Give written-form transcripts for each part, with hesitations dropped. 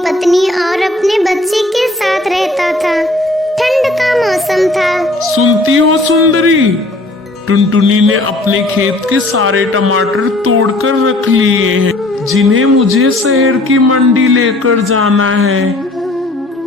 पत्नी और अपने बच्चे के साथ रहता था। ठंड का मौसम था। सुनती हो सुंदरी, टुनटुनी ने अपने खेत के सारे टमाटर तोड़कर रख लिए हैं, जिन्हें मुझे शहर की मंडी लेकर जाना है,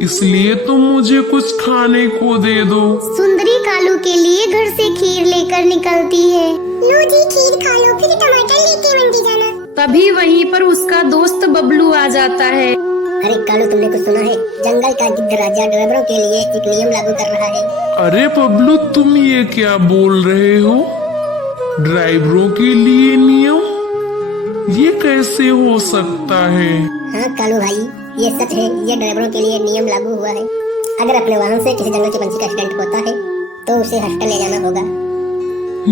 इसलिए तुम मुझे कुछ खाने को दे दो। सुंदरी कालू के लिए घर से खीर लेकर निकलती है। लो जी खीर खा लो, फिर टमाटर लेके मंडी जाना। तभी वहीं पर उसका दोस्त बबलू आ जाता है। अरे कालू, तुमने कुछ सुना है? जंगल का गिद्ध राजा ड्राइवरों के लिए एक नियम लागू कर रहा है। अरे बबलू, तुम ये क्या बोल रहे हो? ड्राइवरों के लिए नियम? ये कैसे हो सकता है? हाँ कालू भाई, ये सच है। ये ड्राइवरों के लिए नियम लागू हुआ है। अगर अपने वाहन से किसी जंगल के पंछी का एक्सीडेंट होता है तो उसे हॉस्पिटल ले जाना होगा।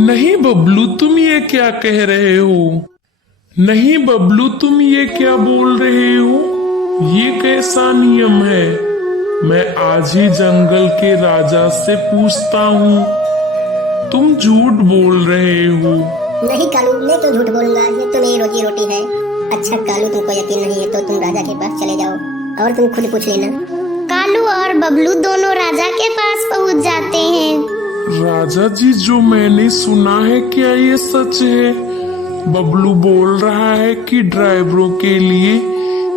नहीं बबलू, तुम ये क्या कह रहे हो? नहीं बबलू, तुम ये क्या बोल रहे हो? ये कैसा नियम है? मैं आज ही जंगल के राजा से पूछता हूँ। तुम झूठ बोल रहे हो। नहीं कालू, मैं क्यों झूठ बोलूंगा? ये तो मेरी रोजी रोटी है। अच्छा कालू, तुमको यकीन नहीं है तो तुम राजा के पास चले जाओ और तुम खुद पूछ लेना। कालू और बबलू दोनों राजा के पास पहुंच जाते हैं। राजा जी, जो मैंने सुना है क्या ये सच है? बबलू बोल रहा है कि ड्राइवरों के लिए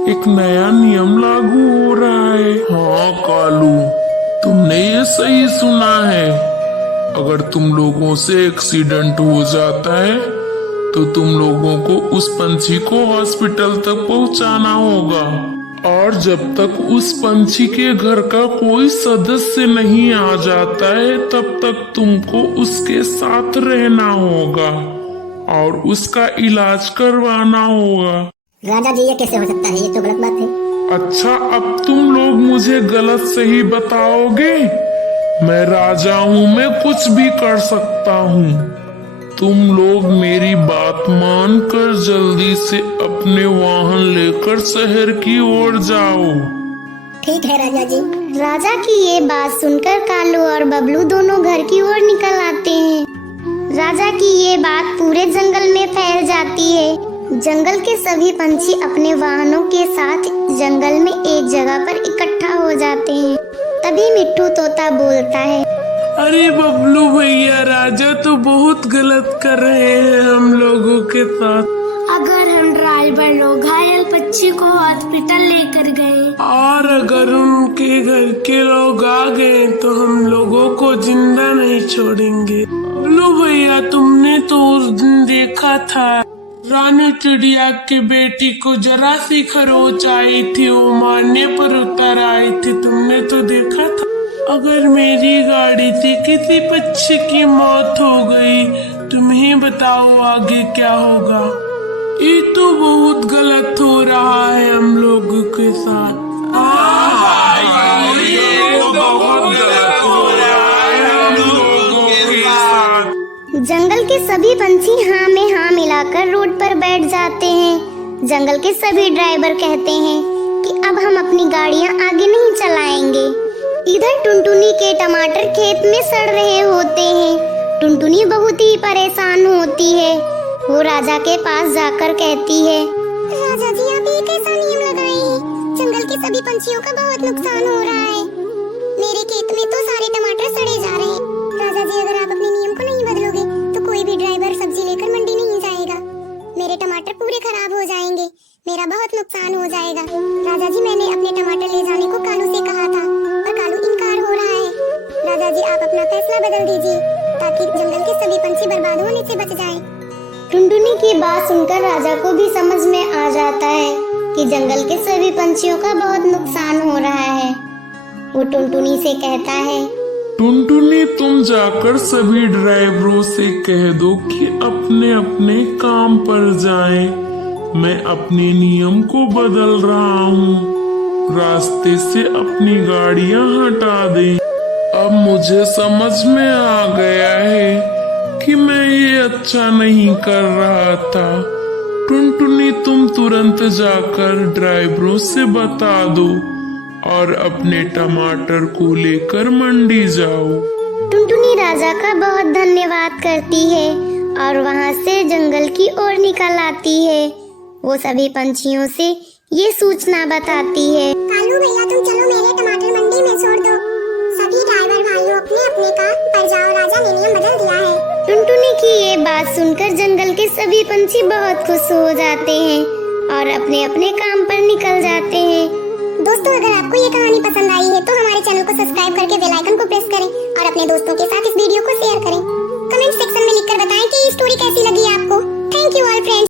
एक नया नियम लागू हो रहा है। हाँ कालू, तुमने ये सही सुना है। अगर तुम लोगों से एक्सीडेंट हो जाता है तो तुम लोगों को उस पंछी को हॉस्पिटल तक पहुंचाना होगा, और जब तक उस पंछी के घर का कोई सदस्य नहीं आ जाता है तब तक तुमको उसके साथ रहना होगा और उसका इलाज करवाना होगा। राजा जी, ये कैसे हो सकता है? ये तो गलत बात है। अच्छा, अब तुम लोग मुझे गलत सही बताओगे? मैं राजा हूँ, मैं कुछ भी कर सकता हूँ। तुम लोग मेरी बात मानकर जल्दी से अपने वाहन लेकर शहर की ओर जाओ। ठीक है राजा जी। राजा की ये बात सुनकर कालू और बबलू दोनों घर की ओर निकल आते हैं। राजा की ये बात पूरे जंगल में फैल जाती है। जंगल के सभी पंछी अपने वाहनों के साथ जंगल में एक जगह पर इकट्ठा हो जाते हैं। तभी मिट्ठू तोता बोलता है, अरे बबलू भैया, राजा तो बहुत गलत कर रहे हैं हम लोगों के साथ। अगर हम ड्राइवर लोग घायल पक्षी को हॉस्पिटल लेकर गए और अगर उनके घर के लोग आ गए तो हम लोगों को जिंदा नहीं छोड़ेंगे। बबलू भैया, तुमने तो उस दिन देखा था, रानी चिड़िया के बेटी को जरा सी खरोच आई थी, वो मारने पर उतर आई थी। तुमने तो देखा था। अगर मेरी गाड़ी से किसी पक्षी की मौत हो गई, तुम ही बताओ आगे क्या होगा? ये तो बहुत गलत हो रहा है हम लोगों के साथ। ये तो बहुत गलत हो रहा है हम लोगों के साथ। जंगल के सभी पंछी हाँ में हाँ मिलाकर रोड पर बैठ जाते हैं। जंगल के सभी ड्राइवर कहते हैं कि अब हम अपनी गाड़ियाँ आगे नहीं चलाएंगे। इधर टुनटुनी के टमाटर खेत में सड़ रहे होते हैं। टुनटुनी बहुत ही परेशान होती है। वो राजा के पास जाकर कहती है, राजा जी, आप एक ऐसा नियम लगाए हैं, जंगल के सभी पंछियों का बहुत नुकसान हो रहा है। मेरे खेत में तो सारे टमाटर सड़े जा रहे हैं। राजा जी, अगर आप अपने नियम को नहीं बदलोगे तो कोई भी ड्राइवर सब्जी लेकर मंडी नहीं जाएगा। मेरे टमाटर पूरे खराब हो जाएंगे, मेरा बहुत नुकसान हो जाएगा। राजा जी, मैंने अपने टमाटर ले जाने को कालू से कहा था पर कालू इनकार हो रहा है। राजा जी, आप अपना फैसला बदल दीजिए ताकि जंगल के सभी पंछी बर्बाद होने से बच जाएं। टुनटुनी की बात सुनकर राजा को भी समझ में आ जाता है कि जंगल के सभी पंछियों का बहुत नुकसान हो रहा है। वो टुनटुनी से कहता है, टुनटुनी, तुम जाकर सभी ड्राइवरों से कह दो कि अपने अपने काम पर जाएं। मैं अपने नियम को बदल रहा हूँ। रास्ते से अपनी गाड़ियाँ हटा दें। अब मुझे समझ में आ गया है कि मैं ये अच्छा नहीं कर रहा था। टुनटुनी, तुम तुरंत जाकर ड्राइवरों से बता दो और अपने टमाटर को लेकर मंडी जाओ। टुनटुनी राजा का बहुत धन्यवाद करती है और वहाँ से जंगल की ओर निकल आती है। वो सभी पंछियों से ये सूचना बताती है। कालू भैया तुम चलो मेरे टमाटर मंडी में छोड़ दो। सभी ड्राइवर भाइयों अपने अपने काम पर जाओ, राजा ने नियम बदल दिया है। टुनटुनी की ये बात सुनकर जंगल के सभी पंछी बहुत खुश हो जाते हैं और अपने अपने काम पर निकल जाते हैं। दोस्तों अगर आपको ये कहानी पसंद आई है तो हमारे चैनल को सब्सक्राइब करके बेल आइकन को प्रेस करें और अपने दोस्तों के साथ